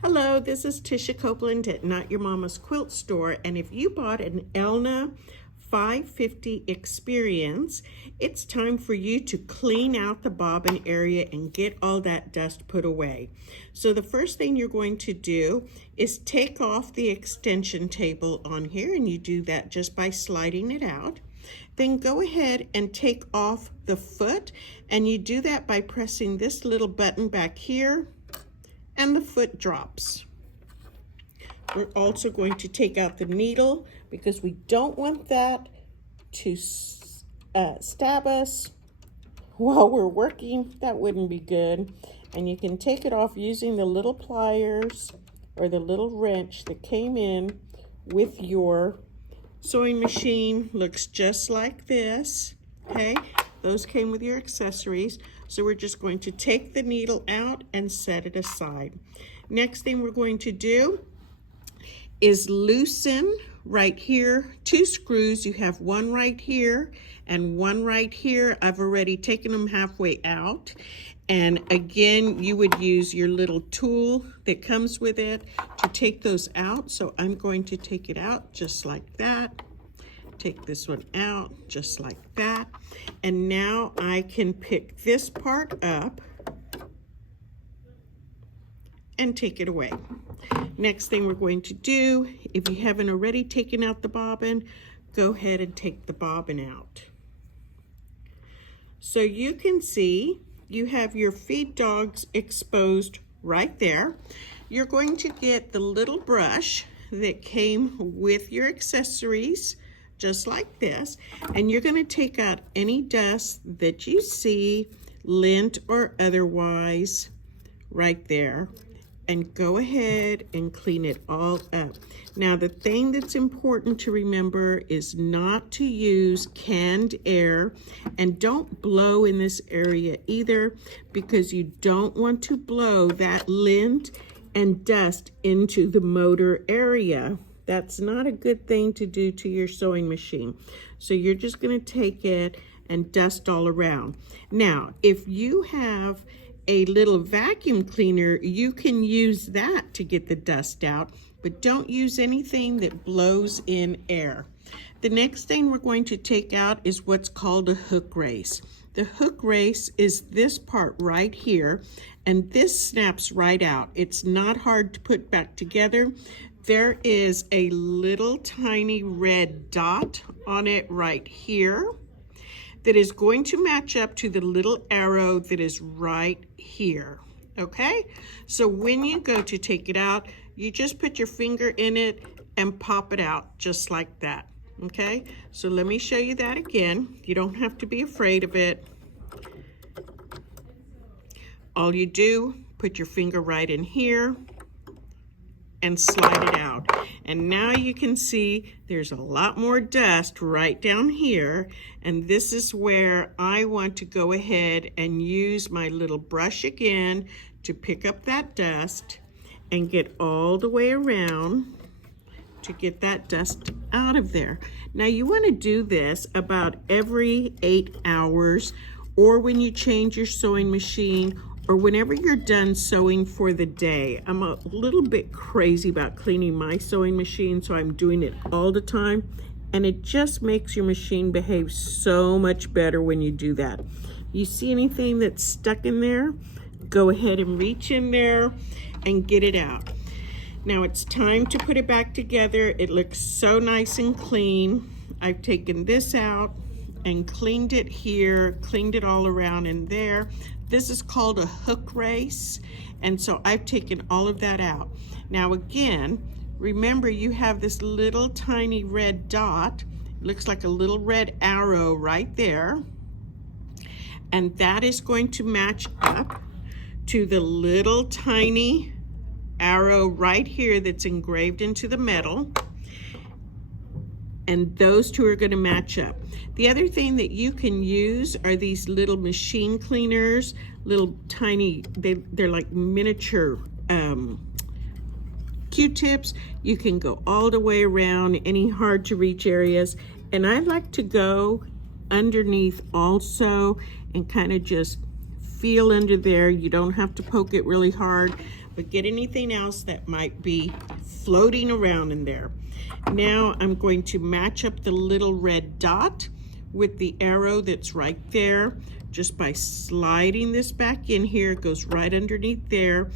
Hello, this is Tisha Copeland at Not Your Mama's Quilt Store, and if you bought an Elna 550 eXperience, it's time for you to clean out the bobbin area and get all that dust put away. So the first thing you're going to do is take off the extension table on here, and you do that just by sliding it out. Then go ahead and take off the foot, and you do that by pressing this little button back here, and the foot drops. We're also going to take out the needle because we don't want that to stab us while we're working. That wouldn't be good. And you can take it off using the little pliers or the little wrench that came in with your sewing machine. Looks just like this, okay? Those came with your accessories. So we're just going to take the needle out and set it aside. Next thing we're going to do is loosen right here 2 screws. You have one right here and one right here. I've already taken them halfway out. And again, you would use your little tool that comes with it to take those out. So I'm going to take it out just like that. Take this one out just like that. And now I can pick this part up and take it away. Next thing we're going to do, if you haven't already taken out the bobbin, go ahead and take the bobbin out. So you can see you have your feed dogs exposed right there. You're going to get the little brush that came with your accessories, just like this, and you're going to take out any dust that you see, lint or otherwise, right there, and go ahead and clean it all up. Now, the thing that's important to remember is not to use canned air, and don't blow in this area either, because you don't want to blow that lint and dust into the motor area. That's not a good thing to do to your sewing machine. So you're just going to take it and dust all around. Now, if you have a little vacuum cleaner, you can use that to get the dust out, but don't use anything that blows in air. The next thing we're going to take out is what's called a hook race. The hook race is this part right here, and this snaps right out. It's not hard to put back together. There is a little tiny red dot on it right here that is going to match up to the little arrow that is right here, okay? So when you go to take it out, you just put your finger in it and pop it out just like that, okay? So let me show you that again. You don't have to be afraid of it. All you do, put your finger right in here and slide it out. And now you can see there's a lot more dust right down here, and this is where I want to go ahead and use my little brush again to pick up that dust and get all the way around to get that dust out of there. Now you want to do this about every 8 hours, or when you change your sewing machine, or whenever you're done sewing for the day. I'm a little bit crazy about cleaning my sewing machine, so I'm doing it all the time, and it just makes your machine behave so much better when you do that. You see anything that's stuck in there, go ahead and reach in there and get it out. Now it's time to put it back together. It looks so nice and clean. I've taken this out and cleaned it here, cleaned it all around in there. This is called a hook race, and so I've taken all of that out. Now again, remember you have this little tiny red dot. It looks like a little red arrow right there, and that is going to match up to the little tiny arrow right here that's engraved into the metal. And those two are going to match up. The other thing that you can use are these little machine cleaners, little tiny, they're like miniature Q-tips. You can go all the way around any hard to reach areas. And I like to go underneath also and kind of just feel under there. You don't have to poke it really hard, but get anything else that might be floating around in there. Now I'm going to match up the little red dot with the arrow that's right there, just by sliding this back in here. It goes right underneath there,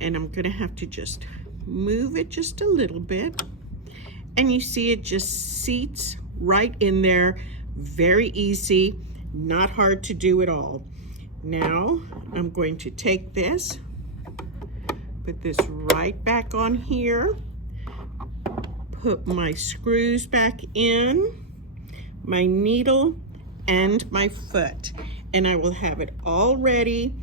and I'm gonna have to just move it just a little bit, and you see it just seats right in there. Very easy, not hard to do at all. Now I'm going to take this, put this right back on here, put my screws back in, my needle, and my foot, and I will have it all ready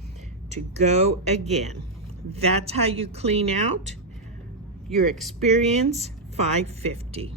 to go again. That's how you clean out your eXperience 550.